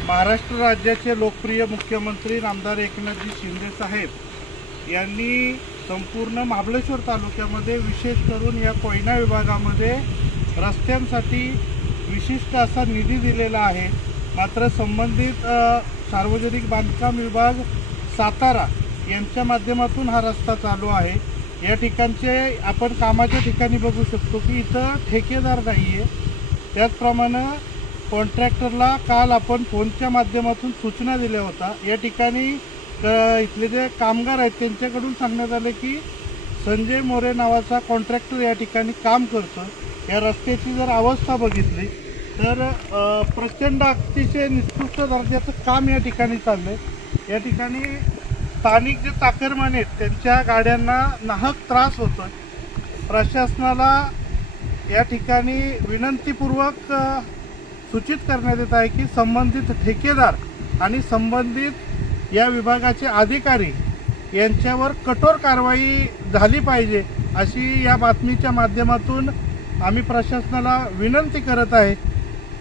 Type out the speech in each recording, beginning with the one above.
महाराष्ट्र राज्याचे लोकप्रिय मुख्यमंत्री आमदार एकनाथजी शिंदे साहेब यांनी संपूर्ण महाबळेश्वर तालुक्यामध्ये विशेष करून या कोयना विभागामध्ये रस्त्यांसाठी विशिष्ट असा निधी दिलेला आहे। मात्र संबंधित सार्वजनिक बांधकाम विभाग सातारा यांच्या माध्यमातून हा रस्ता चालू आहे। या ठिकाणचे आपण कामाच्या ठिकाणी बघू शकतो की इथं ठेकेदार नाही आहे। त्याचप्रमाणे कॉन्ट्रॅक्टरला काल आपण फोनच्या माध्यमातून सूचना दिल्या होत्या। या ठिकाणी इथले जे कामगार आहेत त्यांच्याकडून सांगण्यात आले की संजय मोरे नावाचा कॉन्ट्रॅक्टर या ठिकाणी काम करतो। या रस्त्याची जर अवस्था बघितली तर प्रचंड अतिशय निकृष्ट दर्जाचं काम या ठिकाणी चाललंय। या ठिकाणी स्थानिक जे चाकरमानी आहेत त्यांच्या गाड्यांना नाहक त्रास होतोय। प्रशासनाला या ठिकाणी विनंतीपूर्वक सूचित करण्यात येत आहे की संबंधित ठेकेदार आणि संबंधित या विभागाचे अधिकारी यांच्यावर कठोर कारवाई झाली पाहिजे अशी या बातमीच्या माध्यमातून आम्ही प्रशासनाला विनंती करत आहे।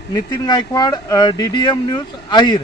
Nitin Gaikwad, DDM news, Ahir.